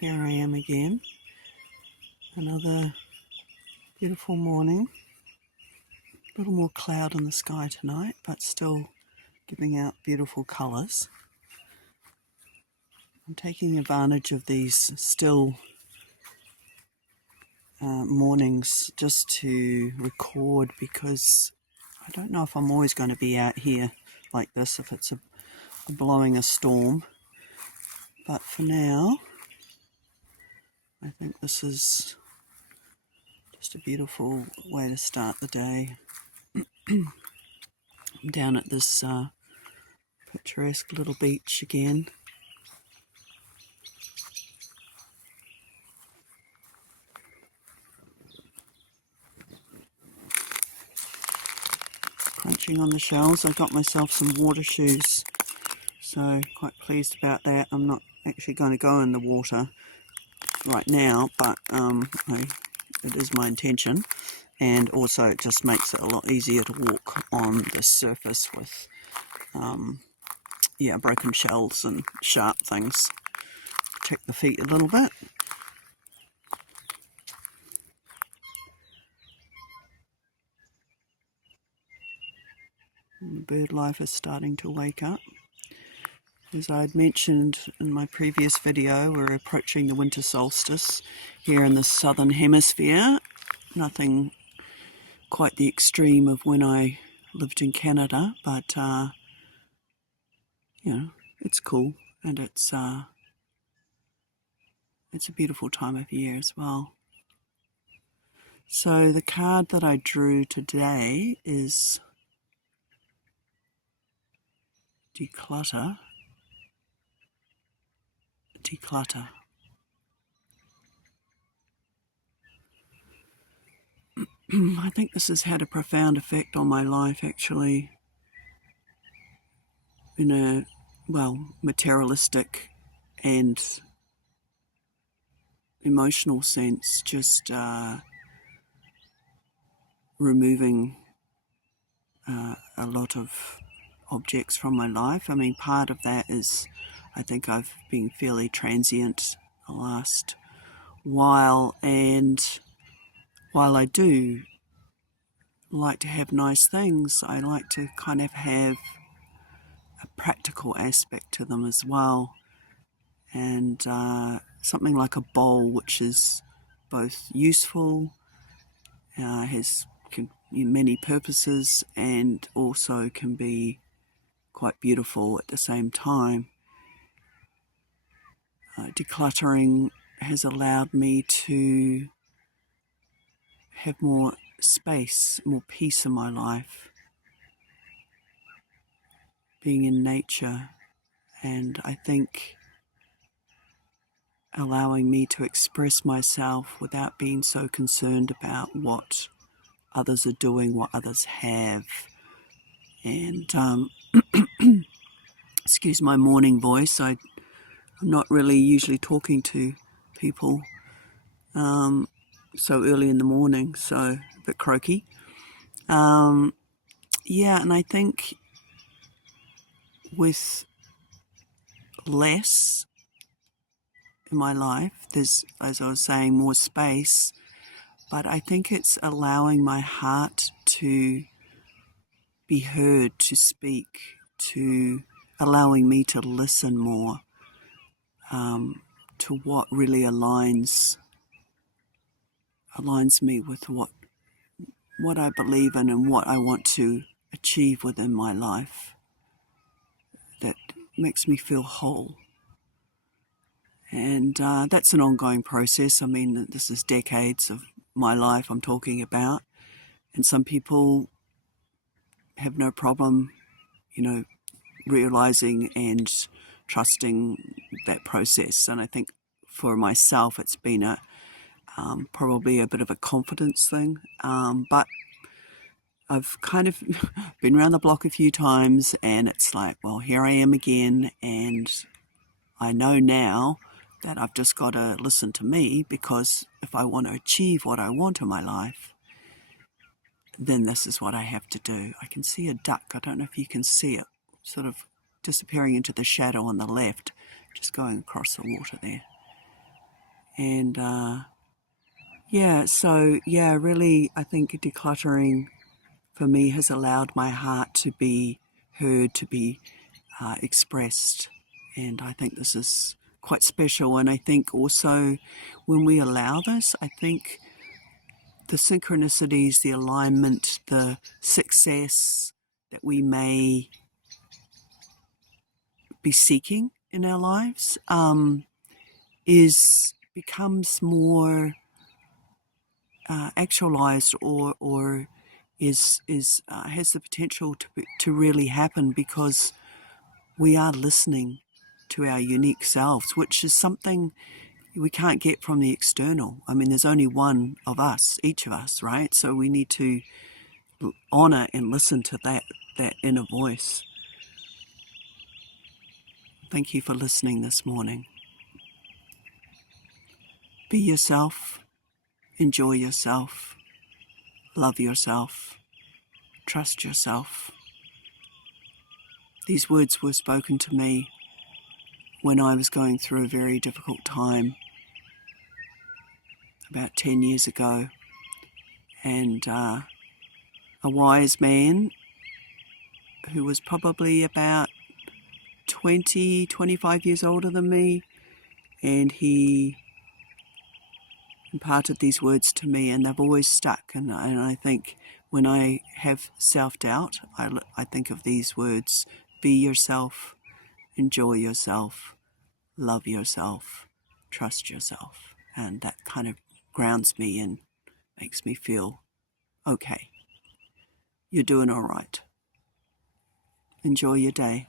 Here I am again, another beautiful morning. A little more cloud in the sky tonight, but still giving out beautiful colours. I'm taking advantage of these still mornings just to record, because I don't know if I'm always going to be out here like this if it's blowing a storm. But for now, I think this is just a beautiful way to start the day. I'm down at this picturesque little beach again. Crunching on the shells. I got myself some water shoes, so quite pleased about that. I'm not actually going to go in the water right now, but it is my intention, and also it just makes it a lot easier to walk on the surface with broken shells and sharp things. Protect the feet a little bit. And the bird life is starting to wake up. As I'd mentioned in my previous video, we're approaching the winter solstice here in the southern hemisphere. Nothing quite the extreme of when I lived in Canada, but it's cool, and it's a beautiful time of year as well. So the card that I drew today is Declutter. I think this has had a profound effect on my life, actually, in a, materialistic and emotional sense. Just removing a lot of objects from my life. I mean, part of that is I think I've been fairly transient the last while, and while I do like to have nice things, I like to kind of have a practical aspect to them as well. And something like a bowl, which is both useful, has many purposes, and also can be quite beautiful at the same time. Decluttering has allowed me to have more space, more peace in my life, being in nature, and I think allowing me to express myself without being so concerned about what others are doing, what others have. And excuse my morning voice, I'm not really usually talking to people so early in the morning, so a bit croaky. And I think with less in my life, there's, as I was saying, more space, but I think it's allowing my heart to be heard, to speak, to allowing me to listen more to what really aligns me with what I believe in and what I want to achieve within my life. That makes me feel whole. And that's an ongoing process. I mean, this is decades of my life I'm talking about. And some people have no problem, realizing and trusting that process. And I think for myself, it's been probably a bit of a confidence thing. But I've kind of been around the block a few times, and it's like, well, here I am again, and I know now that I've just got to listen to me, because if I want to achieve what I want in my life, then this is what I have to do. I can see a duck. I don't know if you can see it, sort of disappearing into the shadow on the left, just going across the water there. And really, I think decluttering for me has allowed my heart to be heard, to be expressed. And I think this is quite special. And I think also when we allow this, I think the synchronicities, the alignment, the success that we may be seeking in our lives becomes more actualized, or is has the potential to really happen, because we are listening to our unique selves, which is something we can't get from the external. I mean, there's only one of us, each of us, right? So we need to honor and listen to that inner voice. Thank you for listening this morning. Be yourself, enjoy yourself, love yourself, trust yourself. These words were spoken to me when I was going through a very difficult time about 10 years ago. And a wise man who was probably about 25 years older than me, and he imparted these words to me, and they've always stuck. And I think when I have self-doubt, I think of these words: be yourself, enjoy yourself, love yourself, trust yourself. And that kind of grounds me and makes me feel okay. You're doing all right. Enjoy your day.